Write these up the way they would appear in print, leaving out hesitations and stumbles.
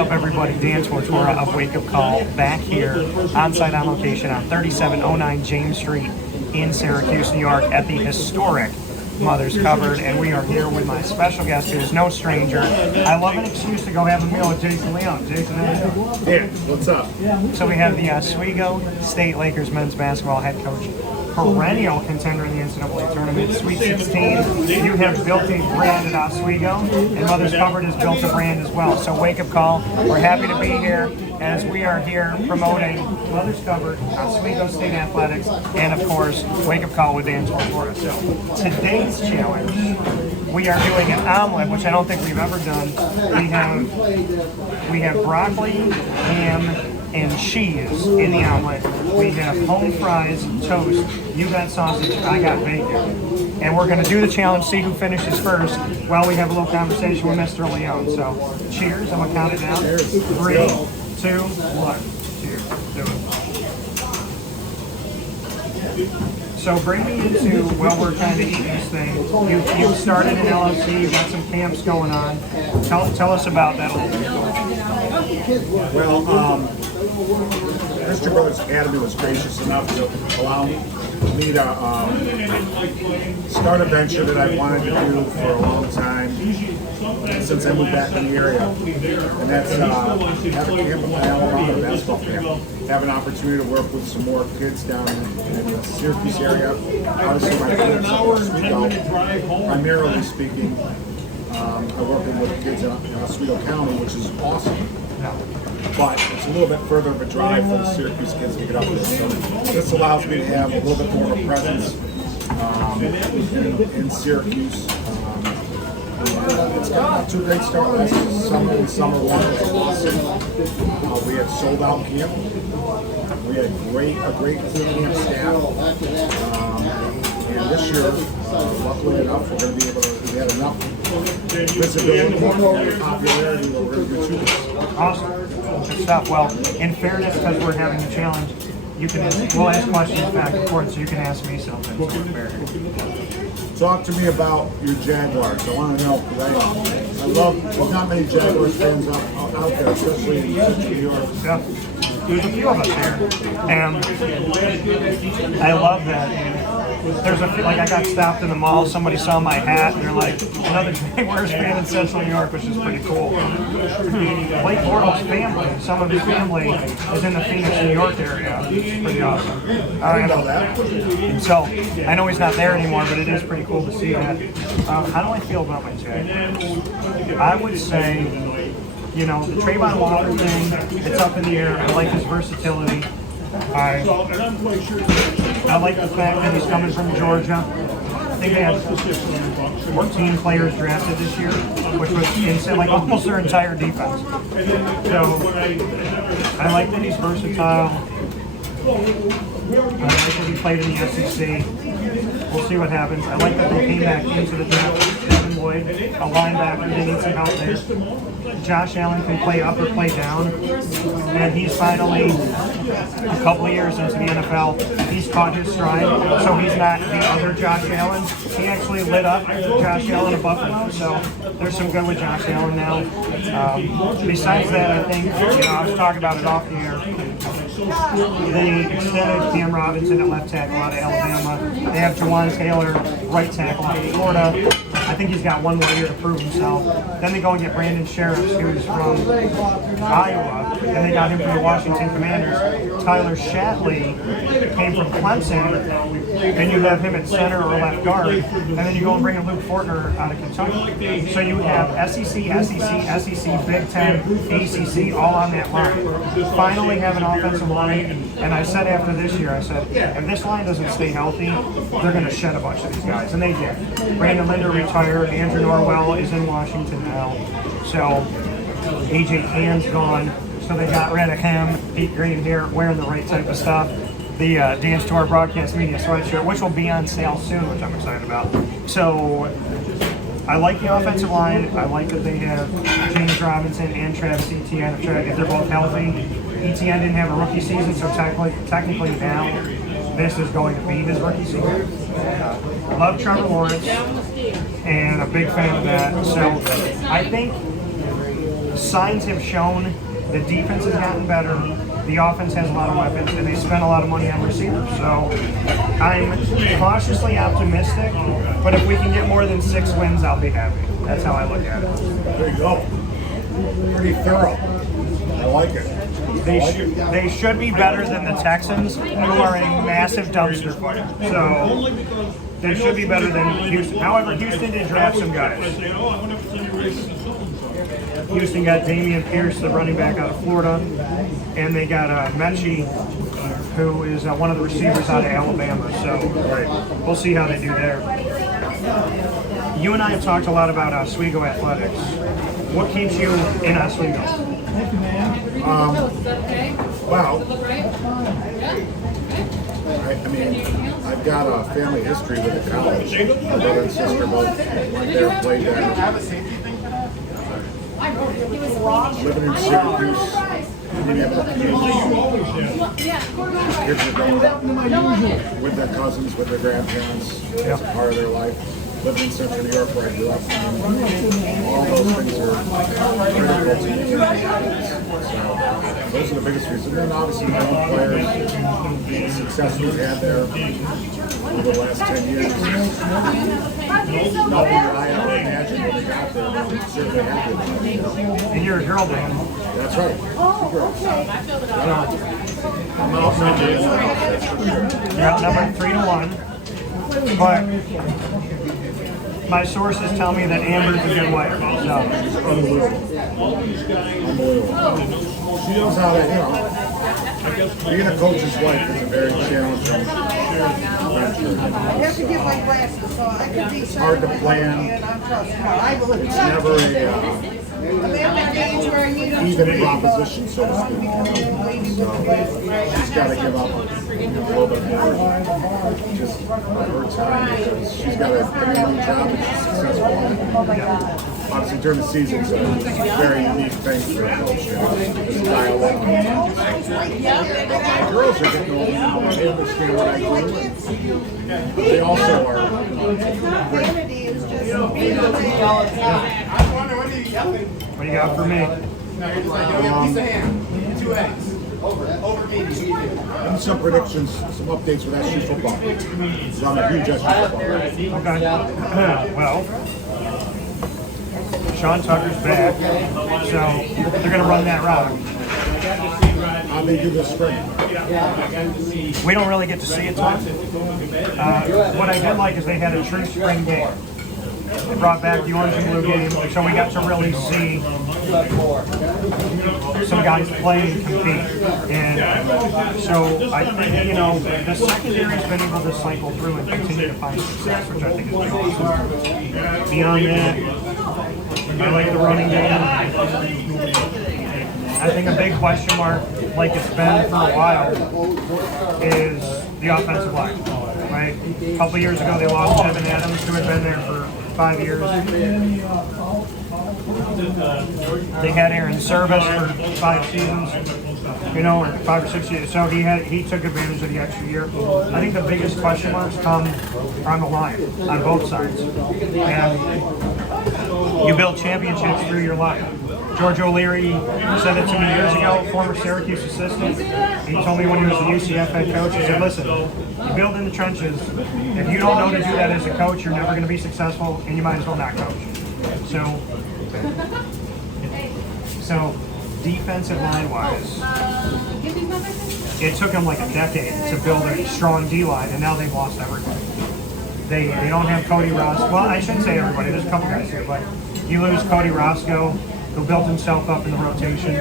up, everybody? Dan Tortora of Wake Up Call back here on site on location on 3709 James Street in Syracuse, New York at the historic Mother's Cupboard, and we are here with my special guest who is no stranger. I love an excuse to go have a meal with Jason Leone. Jason, how you doing? Yeah, what's up? So we have the Oswego State Lakers men's basketball head coach, perennial contender in the NCAA tournament, Sweet 16. You have built a brand at Oswego, and Mother's Cupboard has built a brand as well. So Wake Up Call, we're happy to be here as we are here promoting Mother's Cupboard, Oswego State Athletics, and of course, Wake Up Call with Dan Tortora. So today's challenge, we are doing an omelet, which I don't think we've ever done. We have broccoli, ham, and cheese in the omelet. We have home fries, toast, you got sausage, I got bacon. And we're gonna do the challenge, see who finishes first, while we have a little conversation with Mr. Leone. So, cheers, I'm gonna count it down. Cheers. 3, 2, 1. Cheers. Do it. So bring me into, well, we're kind of eating this thing. You've started an LLC, you've got some camps going on. Tell us about that a little bit. Well, Mr. Brothers Academy was gracious enough to allow me to start a venture that I wanted to do for a long time since I moved back in the area. And that's have a camp in my Alabama, a basketball camp. Have an opportunity to work with some more kids down in the Syracuse area. Obviously, my parents are Oswego. Primarily speaking, I'm working with kids in Oswego County, which is awesome. But it's a little bit further of a drive for the Syracuse kids to get up there. So this allows me to have a little bit more of a presence in Syracuse. It's got two great start last summer one was awesome. We had sold out camp. We had a great camp staff. And this year, luckily enough, we're going to be able to get enough visibility and popularity that we're going to do two weeks. Awesome. Good stuff. Well, in fairness, because we're having a challenge, we'll ask questions back and forth, so you can ask me something. Talk to me about your Jaguars. I want to know, because I love, there's not many Jaguars fans out there, especially in New York. Yeah. There's a few of us here, and I love that. There's like I got stopped in the mall, somebody saw my hat, and they're like, another Jaguars fan in Central New York, which is pretty cool. Blake Bortles' family, some of his family is in the Phoenix, New York area. It's pretty awesome. I know that. And so, I know he's not there anymore, but it is pretty cool to see that. How do I feel about my Jaguars? I would say, you know, the Trayvon Walker thing, it's up in the air. I like his versatility. I like the fact that he's coming from Georgia. I think they had 14 players drafted this year, which was insane, like almost their entire defense. So I like that he's versatile. I like that he played in the SEC. We'll see what happens. I like that they came back into the draft with Devin Lloyd, a linebacker. They need some help there. Josh Allen can play up or play down. And he's finally, a couple of years into the NFL, he's caught his stride. So he's not the other Josh Allen. He actually lit up Josh Allen above him. So there's some good with Josh Allen now. Besides that, I think, I was talking about it off the air. They extended Cam Robinson at left tackle out of Alabama. They have Jawan Taylor, right tackle out of Florida. I think he's got one more year to prove himself. Then they go and get Brandon Sheriffs, who's from Iowa, and they got him from the Washington Commanders. Tyler Shatley came from Clemson, and you have him at center or left guard, and then you go and bring in Luke Fortner out of Kentucky. So you have SEC, Big Ten, ACC, all on that line. Finally have an offensive line, and I said after this year, I said, if this line doesn't stay healthy, they're going to shed a bunch of these guys, and they did. Brandon Linder retired, Andrew Norwell is in Washington now, so AJ Ann's gone, so they got rid of him. Pete Green here wearing the right type of stuff. The Dance to Our Broadcast Media sweatshirt, which will be on sale soon, which I'm excited about. So I like the offensive line. I like that they have James Robinson and Travis Etienne. If they're both healthy. Etienne didn't have a rookie season, so technically now this is going to be his rookie season. Love Trevor Lawrence, and a big fan of that. So I think signs have shown the defense has gotten better, the offense has a lot of weapons, and they spend a lot of money on receivers. So I'm cautiously optimistic, but if we can get more than 6 wins, I'll be happy. That's how I look at it. There you go. Pretty thorough. I like it. They should be better than the Texans, who are a massive dumpster fire. So they should be better than Houston. However, Houston did draft some guys. Houston got Damian Pierce, the running back out of Florida, and they got Mechie, who is one of the receivers out of Alabama. So we'll see how they do there. You and I have talked a lot about Oswego athletics. What keeps you in Oswego? Well, I mean, I've got a family history with the college. My brother and sister both went there, played there. Living in Syracuse, kids are growing up with their cousins, with their grandparents. It's a part of their life. Living in Central New York, where I grew up, all those things are critical to me. So those are the biggest reasons. And then obviously my own players, the success we've had there over the last 10 years. Nothing that I ever imagined when we got there, but I'm certainly happy about it. And you're a girl, Dan. That's right. Two girls. I'm outnumbered in the house, that's for sure. You're outnumbered 3-1, but my sources tell me that Amber's a good wife. So. Unbelievable. She knows how to, being a coach's wife is a very challenging venture. I have to get my glasses so I can be Hard to plan. It's never even proposition, so to speak. So she's got to give up a little bit more just her time because she's got a demanding job and she's successful. Obviously during the season, so it's a very unique thing for a coach. It's dial in. But my girls are getting older now. They understand what I do. They also are great. What do you got for me? And some predictions, some updates with SU football. So I'm a huge SU football. Okay. Well, Sean Tucker's back, so they're going to run that route. How they do this spring? We don't really get to see it, Tom. What I did like is they had a true spring game. They brought back the orange and blue game, so we got to really see some guys play and compete. And so I think, the secondary's been able to cycle through and continue to find success, which I think is really awesome. Beyond that, I like the running game. I think a big question mark, like it's been for a while, is the offensive line, right? A couple years ago, they lost Evan Adams, who had been there for 5 years. They had Aaron Service for 5 seasons, or 5 or 6 years. So he took advantage of the extra year. I think the biggest question marks come on the line, on both sides. And you build championships through your line. George O'Leary said it to me years ago, former Syracuse assistant. He told me when he was the UCF head coach, he said, listen, you build in the trenches. If you don't know to do that as a coach, you're never going to be successful, and you might as well not coach. So defensive line-wise, it took them like a decade to build a strong D-line, and now they've lost everybody. They don't have Cody Roscoe. Well, I shouldn't say everybody. There's a couple guys here, but you lose Cody Roscoe, who built himself up in the rotation.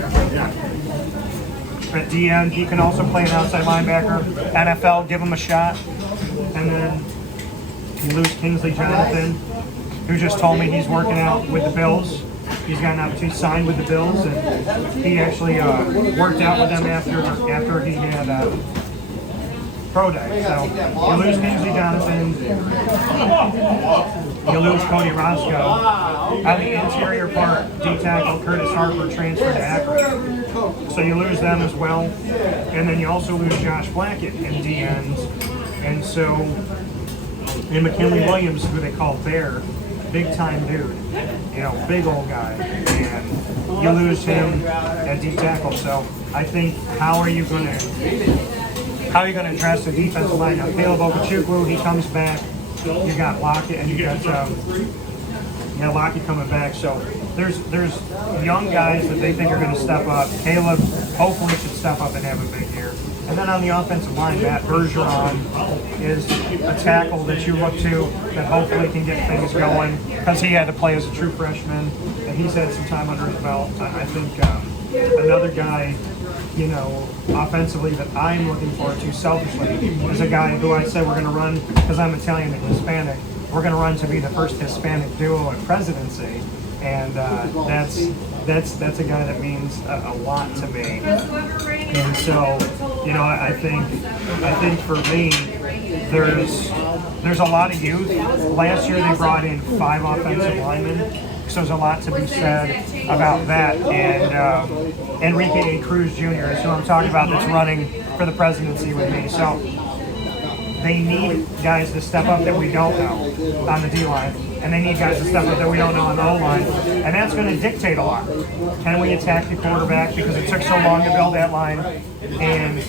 At the end, he can also play an outside linebacker. NFL, give him a shot. And then you lose Kingsley Jonathan, who just told me he's working out with the Bills. He's got an opportunity to sign with the Bills, and he actually worked out with them after he had pro day. So you lose Kingsley Jonathan, you lose Cody Roscoe. On the interior part, D-tackle Curtis Harper transferred to Akron. So you lose them as well. And then you also lose Josh Blackett in D-end. And so, and McKinley Williams, who they call Bear, big time dude, big old guy. And you lose him at deep tackle. So I think how are you going to address the defensive line? Now, Caleb Okechukwu, he comes back. You got Lockett and you got Lockett coming back. So there's young guys that they think are going to step up. Caleb hopefully should step up and have a big year. And then on the offensive line, Matt Bergeron is a tackle that you look to that hopefully can get things going because he had to play as a true freshman and he's had some time under his belt. I think another guy, offensively that I'm looking forward to selfishly is a guy who I said we're going to run because I'm Italian and Hispanic. We're going to run to be the first Hispanic duo in presidency, and that's a guy that means a lot to me. And so, I think for me, there's a lot of youth. Last year they brought in 5 offensive linemen, so there's a lot to be said about that. And Enrique Cruz Jr. is who I'm talking about that's running for the presidency with me. So they need guys to step up that we don't know on the D-line, and they need guys to step up that we don't know on the O-line, and that's going to dictate a lot. Can we attack the quarterback because it took so long to build that line, and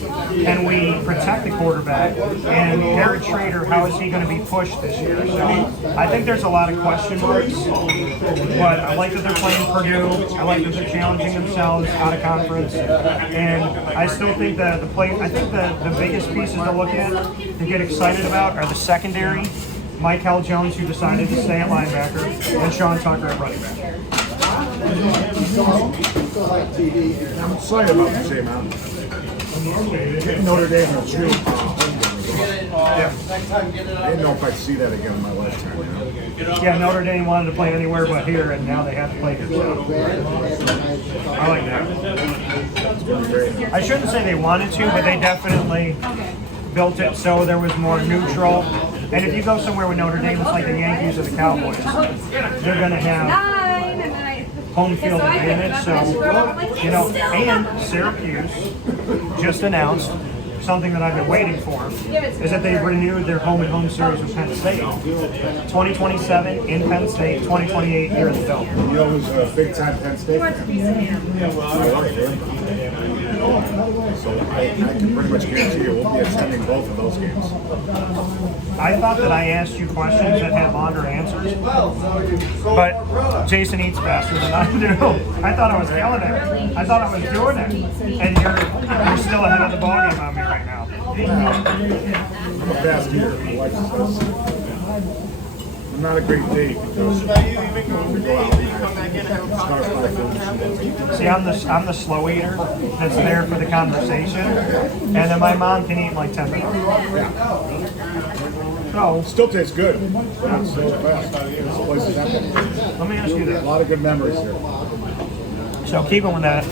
can we protect the quarterback? And Garrett Schrader, how is he going to be pushed this year? So I think there's a lot of question marks, but I like that they're playing Purdue. I like that they're challenging themselves out of conference, and I still think that I think the biggest pieces to look at, to get excited about, are the secondary. Michael Jones, who decided to stay at linebacker, and Sean Tucker at running back. I'm excited about the same out. Notre Dame was true. Yeah. I didn't know if I'd see that again in my lifetime. Yeah, Notre Dame wanted to play anywhere but here, and now they have to play here. So I like that. I shouldn't say they wanted to, but they definitely built it so there was more neutral. And if you go somewhere with Notre Dame, it's like the Yankees or the Cowboys. They're going to have home field advantage. So, and Syracuse just announced something that I've been waiting for, is that they've renewed their home-and-home series with Penn State. 2027 in Penn State, 2028 here in the Dome. Who's a big-time Penn State fan? My wife, so I can pretty much guarantee you we'll be attending both of those games. I thought that I asked you questions that had longer answers, but Jason eats faster than I do. I thought I was killing it. I thought I was doing it, and you're still ahead of the ballgame on me right now. I'm a fast eater. My wife says I'm not a great date because we go out and start by food. See, I'm the slow eater that's there for the conversation, and then my mom can eat in like 10 minutes. So, Still tastes good. Not so fast. This place is epic. let me ask you A this. lot of good memories here. So keeping with that,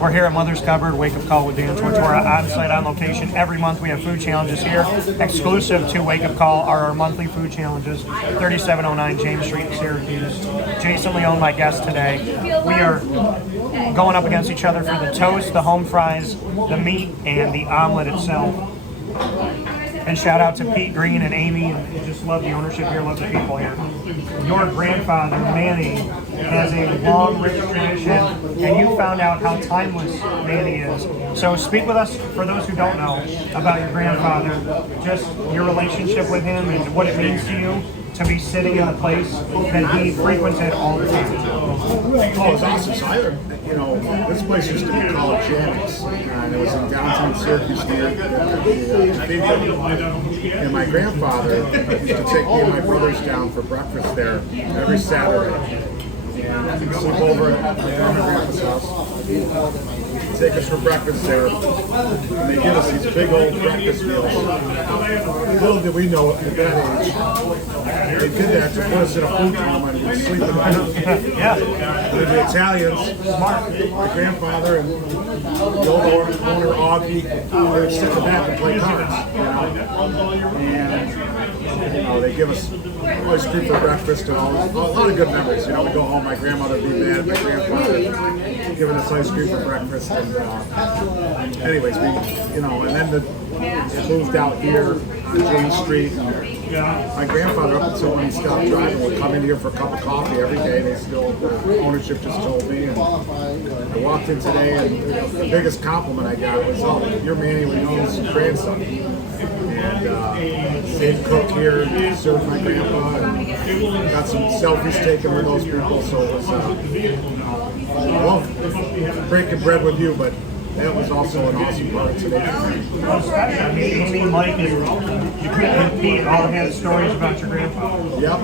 we're here at Mother's Cupboard, Wake Up Call with Dan Twitch. We're on-site, on location. Every month we have food challenges here. Exclusive to Wake Up Call are our monthly food challenges. 3709 James Street in Syracuse. Jason Leone, my guest today. We are going up against each other for the toast, the home fries, the meat, and the omelet itself. And shout out to Pete Green and Amy, and just love the ownership here, love the people here. Your grandfather, Manny, has a long, rich tradition, and you found out how timeless Manny is. So speak with us, for those who don't know, about your grandfather, just your relationship with him and what it means to you to be sitting in the place that he frequented all the time. Oh, it's awesome. So this place used to be called Janix, and it was in downtown Syracuse near the cathedral. And my grandfather used to take me and my brothers down for breakfast there every Saturday. And we'd sleep over at my grandpa's house. Take us for breakfast there, and they give us these big old breakfast meals. Little did we know at that age, they did that to put us in a food coma and we'd sleep in the house. Yeah. The Italians, my grandfather and the old owner Augie, they would sit in the back and play cards, and they give us ice cream for breakfast and all this, a lot of good memories. We go home, my grandmother would be mad at my grandfather giving us ice cream for breakfast, and anyways, and then it moved out here on James Street. My grandfather, up until when he stopped driving, would come in here for a cup of coffee every day. They still, the ownership just told me. And I walked in today, and the biggest compliment I got was, "Oh, you're Manny Leone's grandson." And same cook here, served my grandpa, and got some selfies taken with those people. So it was, well, breaking bread with you, but that was also an awesome part of today. Well, especially, I mean, Amy, Mike, and you couldn't compete. All had stories about your grandpa. Yep.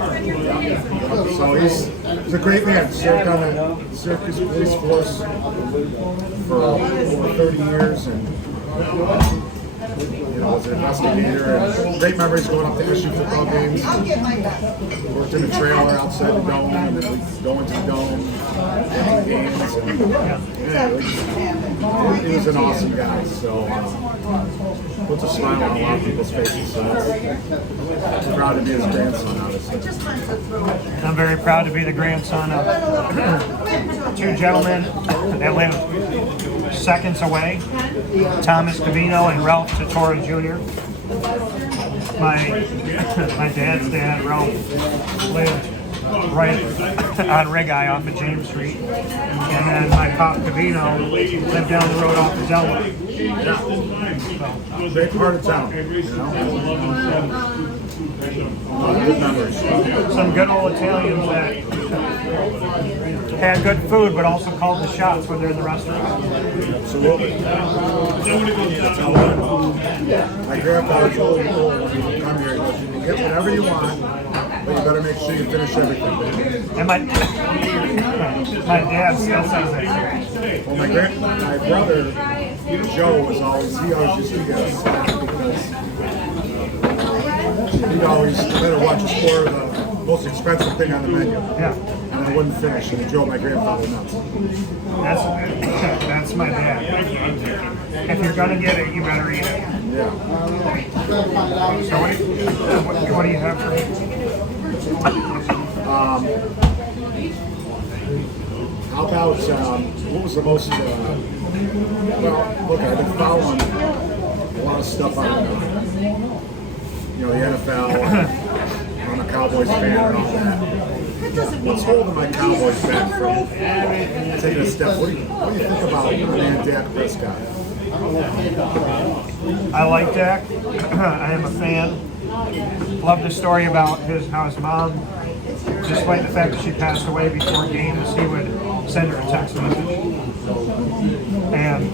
So he's a great man. Served on the Circus Police Force for over 30 years, and was an investigator. And great memories going up to SU football games. Worked in a trailer outside the dome, and then we'd go into the dome, games. And, he was an awesome guy. So puts a smile on a lot of people's faces. So I'm proud to be his grandson, obviously. I'm very proud to be the grandson of two gentlemen that live seconds away, Thomas Cavino and Ralph Tortora Jr. My dad's dad, Ralph, lived right on Rig Eye off of James Street, and then my pop Cavino lived down the road off of Delaware. Great part of town, good memories. Some good old Italians that had good food, but also called the shots when they're in the restaurant. Absolutely. That's how it went. My grandpa told me when you come here, he goes, you can get whatever you want, but you better make sure you finish everything. And my dad still says that. Well, my brother, Joe, he always used to get us because he'd always, no matter what, just order the most expensive thing on the menu. Yeah. And I wouldn't finish, and it drove my grandfather nuts. That's my dad. If you're gonna get it, you better eat it. Yeah. So what do you have for me? How about, what was the most, well, look, I've been following a lot of stuff on, the NFL, I'm a Cowboys fan and all that. What's holding my Cowboys back from taking a step? What do you think about man Dak Prescott? I like Dak. I am a fan. Love the story about how his mom, despite the fact that she passed away before games, he would send her a text message. And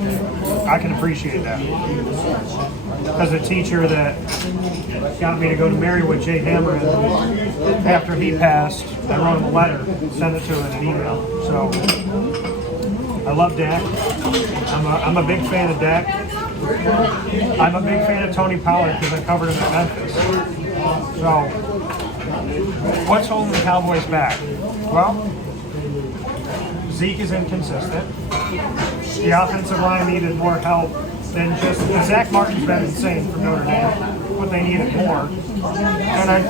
I can appreciate that. As a teacher that got me to go to Marywood, Jay Hammer, and after he passed, I wrote him a letter, sent it to him in an email. So I love Dak. I'm a big fan of Dak. I'm a big fan of Tony Pollard because I covered him at Memphis. So what's holding the Cowboys back? Well, Zeke is inconsistent. The offensive line needed more help than just Zach Martin's been insane for Notre Dame, but they needed more. And I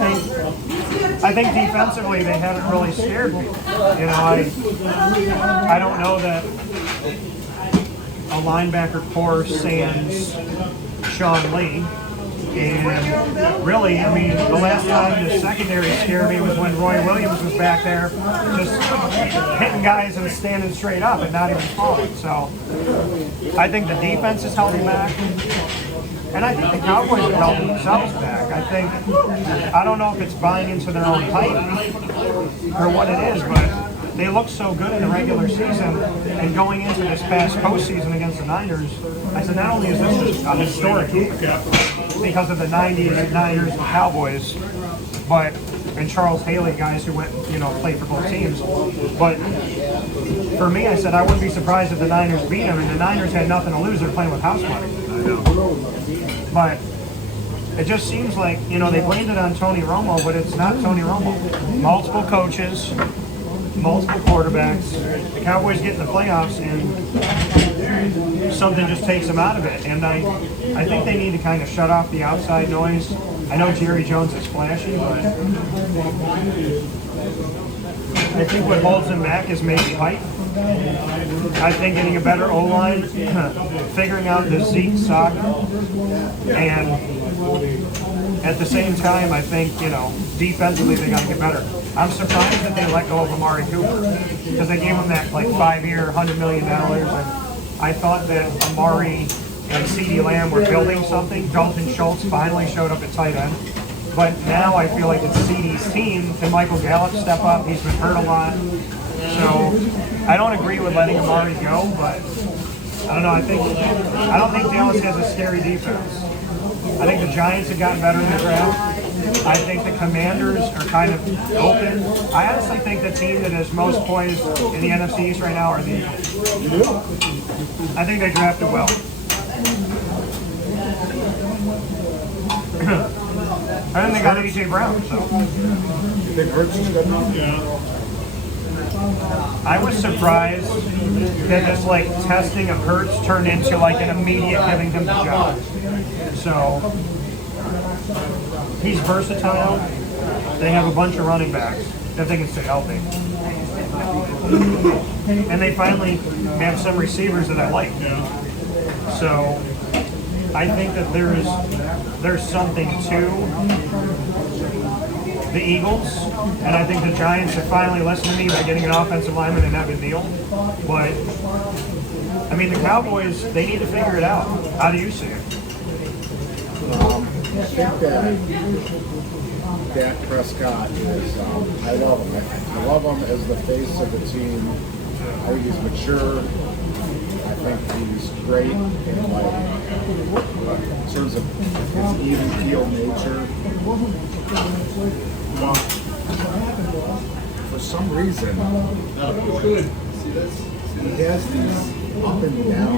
think defensively they haven't really scared me. I don't know that a linebacker core sans Sean Lee. And really, I mean, the last time the secondary scared me was when Roy Williams was back there just hitting guys and standing straight up and not even falling. So I think the defense is holding back. And I think the Cowboys are holding themselves back. I don't know if it's buying into their own hype or what it is, but they look so good in the regular season, and going into this past postseason against the Niners, I said not only is this a historic game because of the 90s Niners and Cowboys, and Charles Haley, guys who went, played for both teams, but for me, I said I wouldn't be surprised if the Niners beat them, and the Niners had nothing to lose. They're playing with house money. But it just seems like, they blamed it on Tony Romo, but it's not Tony Romo. Multiple coaches, multiple quarterbacks. The Cowboys get in the playoffs and something just takes them out of it. And I think they need to kind of shut off the outside noise. I know Jerry Jones is flashy, but I think what holds them back is maybe height. I think getting a better O-line, figuring out the Zeke saga, and at the same time, I think, defensively they got to get better. I'm surprised that they let go of Amari Cooper because they gave him that like 5-year, $100 million. And I thought that Amari and CeeDee Lamb were building something. Dalton Schultz finally showed up at tight end. But now I feel like it's CeeDee's team. Can Michael Gallup step up? He's been hurt a lot. So I don't agree with letting Amari go, but I don't know. I don't think Dallas has a scary defense. I think the Giants have gotten better in the draft. I think the Commanders are kind of open. I honestly think the team that is most poised in the NFC East right now are the Eagles. I think they drafted well. And then they got A.J. Brown, so. You think Hurts is good enough? I was surprised that this like testing of Hurts turned into like an immediate giving him the job. So he's versatile. They have a bunch of running backs if they can stay healthy. And they finally have some receivers that I like. So I think that there's something to the Eagles, and I think the Giants have finally listened to me by getting an offensive lineman and Evan Neal. But I mean, the Cowboys, they need to figure it out. How do you see it? I think that Dak Prescott is, I love him. I love him as the face of the team. I think he's mature. I think he's great in terms of his even keel nature. But for some reason, he has these up and down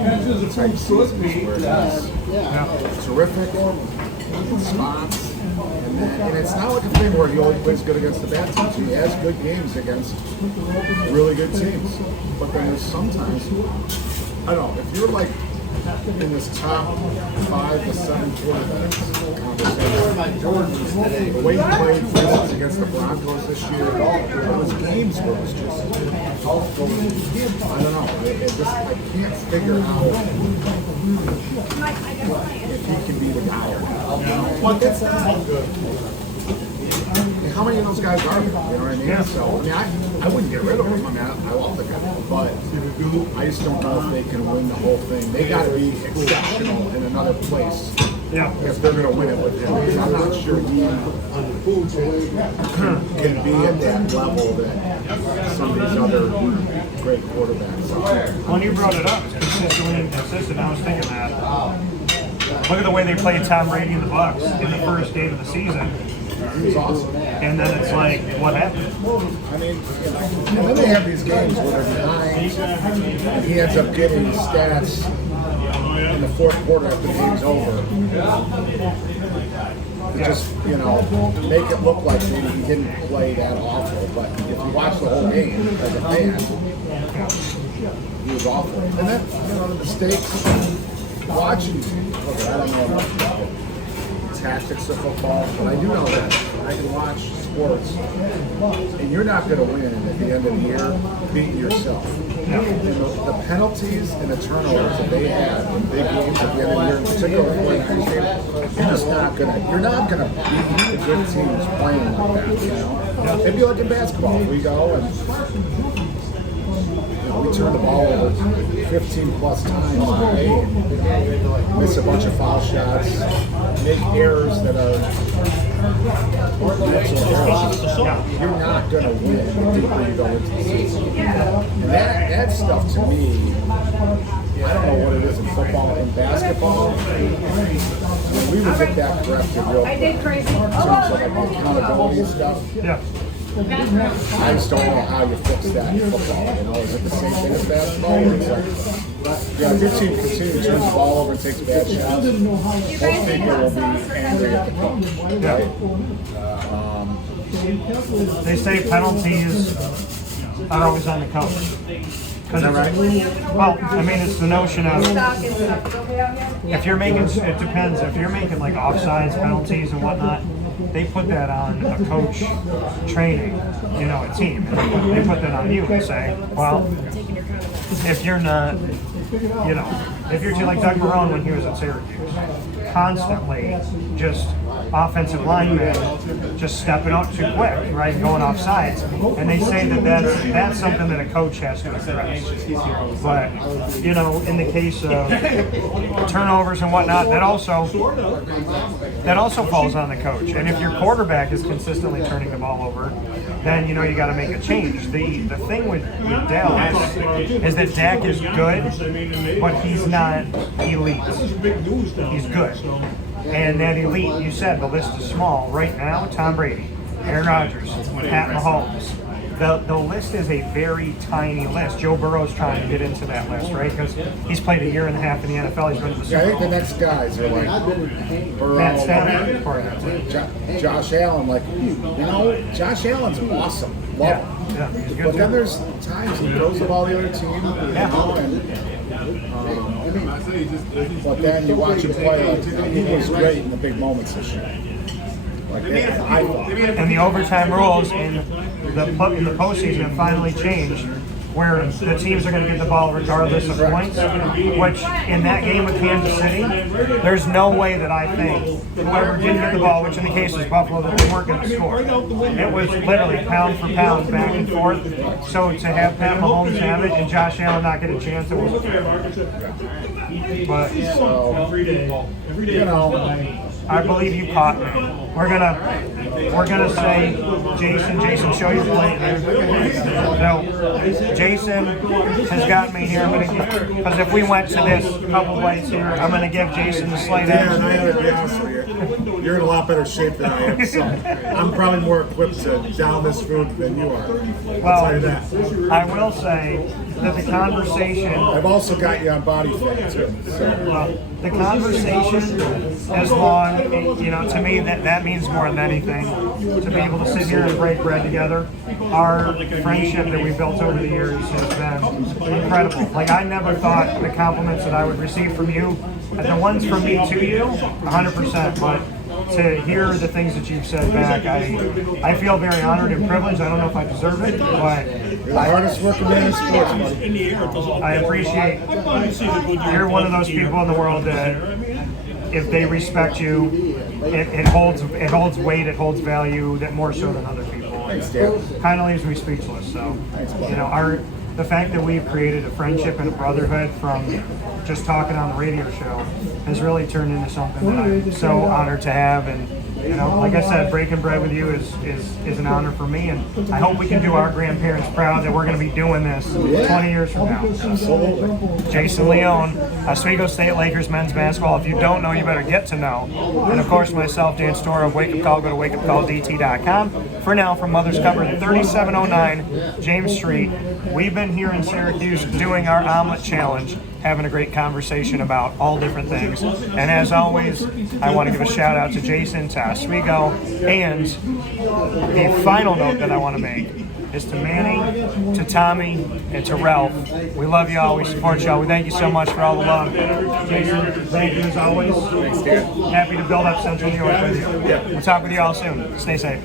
type seasons where he's terrific in spots. And it's not like a thing where he only plays good against the bad teams. He has good games against really good teams. But then there's sometimes, I don't know, if you're like in this top 5 to 7 quarterbacks conversation, the way he played, for instance, against the Broncos this year, there was games where it was just, I don't know, I can't figure out if he can be the guy or not. But it's not good. How many of those guys are there? You know what I mean? Yeah. So, I mean, I wouldn't get rid of him. I mean, I love the guy. But I just don't know if they can win the whole thing. They got to be exceptional in another place. Yeah. If they're going to win it with him. Because I'm not sure he can be at that level that some of these other great quarterbacks are. When you brought it up, it's consistently inconsistent. I was thinking that. Look at the way they played Tom Brady and the Bucs in the first game of the season. He was awesome. And then it's like, what happened? I mean, and then they have these games where they're behind, and he ends up getting stats in the fourth quarter after the game's over. To just, make it look like maybe he didn't play that awful. But if you watch the whole game as a fan, he was awful. And then, the mistakes, watching, look, I don't know much about tactics of football, but I do know that I can watch sports, and you're not going to win at the end of the year beating yourself. And the penalties and the turnovers that they have in big games at the end of the year, in particular the 49ers game, you're not gonna beat the good teams playing like that. It'd be like in basketball. We go and we turn the ball over 15 plus times a day, miss a bunch of foul shots, make errors that are mental errors. You're not going to win when you go into the season. And that stuff to me, I don't know what it is in football and basketball. I mean, we would get that corrected real quick. In terms of like the accountability and stuff. Yeah. I just don't know how you fix that in football. Is it the same thing as basketball? Or is it, if your team continues to turn the ball over and takes bad shots, most people will be angry at the coach. Right? They say penalties are always on the coach. Is that right? Well, I mean, it's the notion of if you're making, it depends. If you're making like offsides penalties and whatnot, they put that on a coach training, a team. They put that on you and say, well, if you're not, if you're like Doug Marrone when he was at Syracuse, constantly just offensive linemen just stepping up too quick, right, going off sides. And they say that that's something that a coach has to address. But, you know, in the case of turnovers and whatnot, that also falls on the coach. And if your quarterback is consistently turning the ball over, then, you know, you got to make a change. The thing with Dallas is that Dak is good, but he's not elite. He's good. And that elite, you said, the list is small. Right now, Tom Brady, Aaron Rodgers, Pat Mahomes. The list is a very tiny list. Joe Burrow's trying to get into that list, right? Because he's played a year and a half in the NFL. He's been to the Super I think Bowl. the next guys are like Burrow, Matt Stafford, part of that team. Josh Allen. Like, you know, Josh Allen's awesome. Love him. Yeah, he's good But too. then there's times he throws the ball the other team, you know, but then you watch him play. Like, he was great in the big moments this year. Like, I thought. And the overtime rules in the postseason have finally changed, where the teams are going to get the ball regardless of points. Which in that game with Kansas City, there's no way that I think whoever didn't get the ball, which in the case was Buffalo, that they weren't going to score. It was literally pound for pound, back and forth. So to have Pat Mahomes have it and Josh Allen not get a chance, it was fair. But You know, I believe you caught me. We're gonna say, Jason, show your plate here. No, Jason has got me here. Because if we went to this couple plates here, I'm gonna give Jason the slight Dan, I edge. gotta be honest with you. You're in a lot better shape than I am, so I'm probably more equipped to down this food than you are. I'll tell you that. I will say that the conversation. I've also got you on body fat too. So. The conversation is long, you know, to me that means more than anything. To be able to sit here and break bread together. Our friendship that we built over the years has been incredible. Like, I never thought the compliments that I would receive from you, and the ones from me to you, 100%, but to hear the things that you've said back, I feel very honored and privileged. I don't know if I deserve it, but You're the hardest working man in sports, buddy. I appreciate you're one of those people in the world that if they respect you, it holds weight, it holds value, that more so than other people. Thanks, Dan. Kind of leaves me speechless. So, you know, the fact that we've created a friendship and a brotherhood from just talking on the radio show has really turned into something that I'm so honored to have. And, you know, like I said, breaking bread with you is an honor for me, and I hope we can do our grandparents proud that we're going to be doing this 20 years from now. Absolutely. Jason Leone, Oswego State Lakers men's basketball. If you don't know, you better get to know. And of course, myself, Dan Store of Wake Up Call. Go to wakeupcalldt.com. For now, from Mother's Cupboard, 3709 James Street. We've been here in Syracuse doing our omelet challenge, having a great conversation about all different things. And as always, I want to give a shout out to Jason, to Oswego, and the final note that I want to make is to Manny, to Tommy, and to Ralph. We love y'all. We support y'all. We thank you so much for all the love. Jason, thank you as always. Thanks, Dan. Happy to build up Central New York with you. We'll talk with you all soon. Stay safe.